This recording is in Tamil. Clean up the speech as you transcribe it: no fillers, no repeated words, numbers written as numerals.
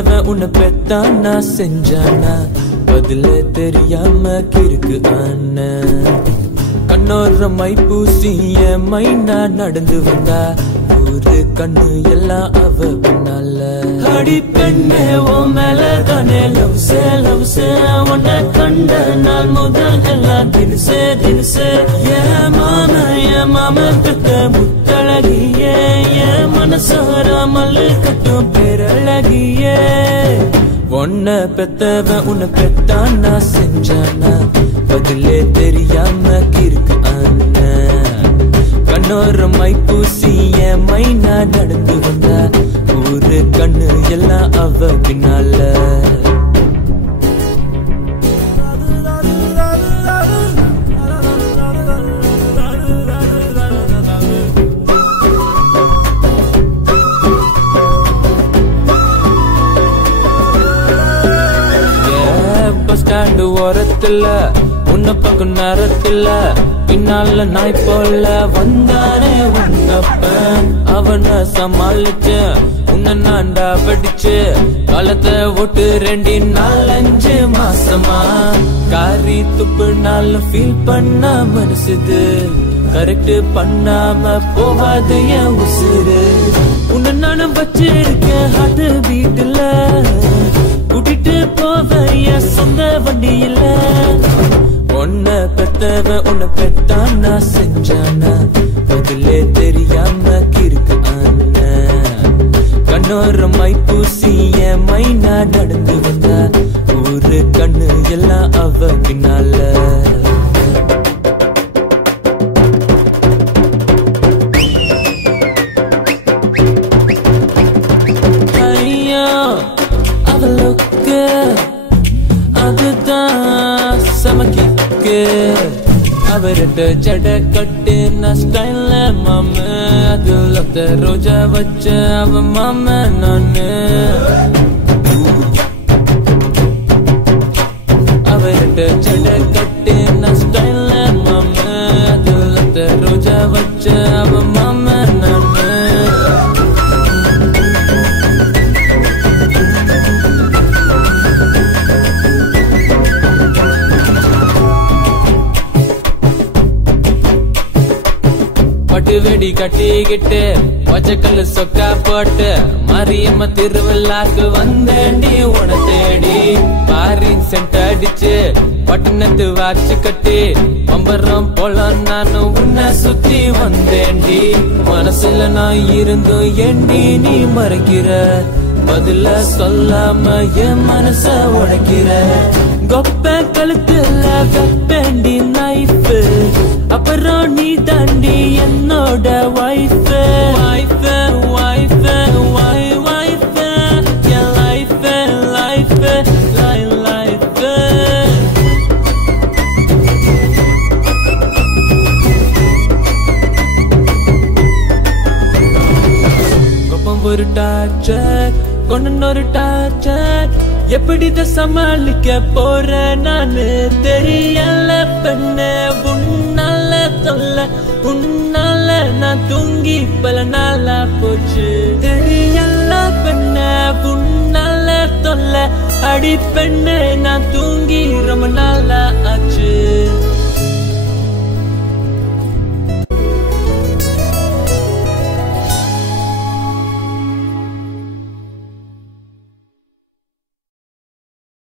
பெத்தவன் உன்னை பெத்தானா செஞ்சானா பதிலே தெரியாம கிறுக்கு ஆன கண்ணோர மை பூசிய மைனா நடந்து வந்தா ஒரு கண்ணு எல்லாம் அவ பின்னால அடி பெண்ணே ஓ மேல தானே லவ்ஸே உன்னை கண்ட நாள் முதல் எல்லாம் தினசே என் மாம பெத்த முத்தழகியே என் மனசாராமல் கட்டும் பேரழகியே உன்னை பெத்தவன் உன்னை பெத்தானா செஞ்சானா பதிலே தெரியாம கிறுக்கு ஆன கண்ணோர மை பூசிய மைனா நடந்து வந்தா ஒரு கண்ணு எல்லாம் அவ பின்னால ஸ்டாண்டு ஓரத்துல உன்னை பக்கம் நேரத்துல பின்னால நாய் போல வந்தானே உன்னப்ப அவனை சமாளிச்சு உன்னை நான்டா படிச்சு காலத்தை ஓட்டு 2-4-5 மாசமா காரி துப்பு நாள் ஃபீல் பண்ண மனசுது கரெக்ட் பண்ணாம போகாது என் உசுறு உன்னை நானும் வச்சிருக்கேன் ஹார்ட் பீட்ல கூட்டிட்டு போவ என் சொந்த வண்டியில உன்னை பெத்தவன் உன்னை பெத்தானா செஞ்சானா பதிலே தெரியாம கிறுக்கு ஆன கண்ணோர மை பூசிய மைனா நடந்து வந்தா ஒரு கண்ணு எல்லாம் அவ பின்னால அதுதான் சமக்கிக்கு அவர்கிட்ட ஜட கட்டு நான் ஸ்டைல்ல மாம அதுல ரோஜா வச்ச அவ மாம நானு அவர்கிட்ட ஜட கட்டு நான் ஸ்டைல்ல மாம அதுல ரோஜா வச்ச அவ மாம நானு வெடி கட்டிக்கிட்டு பச்சைக்கல்லு சொக்கா போட்டு மாரியம்ம திருவிழாக்கு வந்தேண்டி உன தேடி பாரின் சென்ட் அடிச்சு பட்டணத்து வாச்சு கட்டி பம்பரம் போல நானும் உன்னை சுத்தி வந்தேண்டி மனசுல நான் இருந்தும் எண்ணி நீ மறைக்கிற பதில சொல்லாம என் மனச உடைக்கிற கொப்ப கழுத்துல வெப்பேண்டி நைஃப் அப்புறம் நீ தாண்டி என்னோட வைஃப் கொப்பம் ஒரு டார்ச்சர் கொண்டு டார்ச்சர் எப்படிதான் சமாளிக்க போற நானு தெரியல பெண்ணே உன்னால தொல்ல உன்னால நான் தூங்கி பல நாளா போச்சு தெரியல பெண்ணே உன்னால தொல்ல அடி பெண்ணே நான்